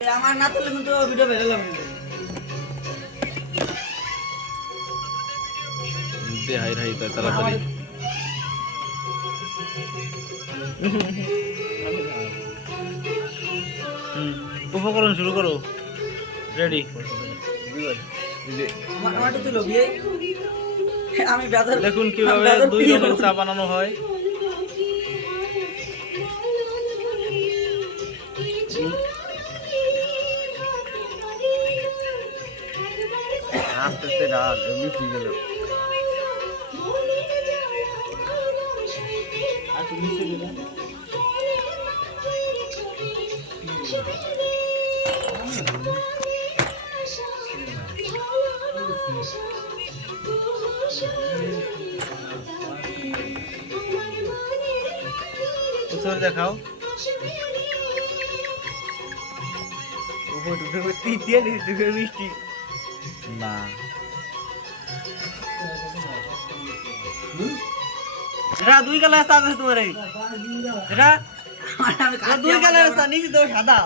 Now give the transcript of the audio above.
আমার না তুললে কিন্তু ভিডিও বেরোলাম দে হাই হাই তাড়াতাড়ি উপকরণ শুরু করো রেডি আমারটা তুলো বিয়ে আমি বেজার দেখুন কিভাবে দুই রকমের চা বানানো হয় আস্তে আস্তে রাত মিশে গেল উপরে দেখাও মিষ্টি না এটা দুই কালার আছে তোমার এই এটা আমি দুই কালার আছে নিচে তো সাদা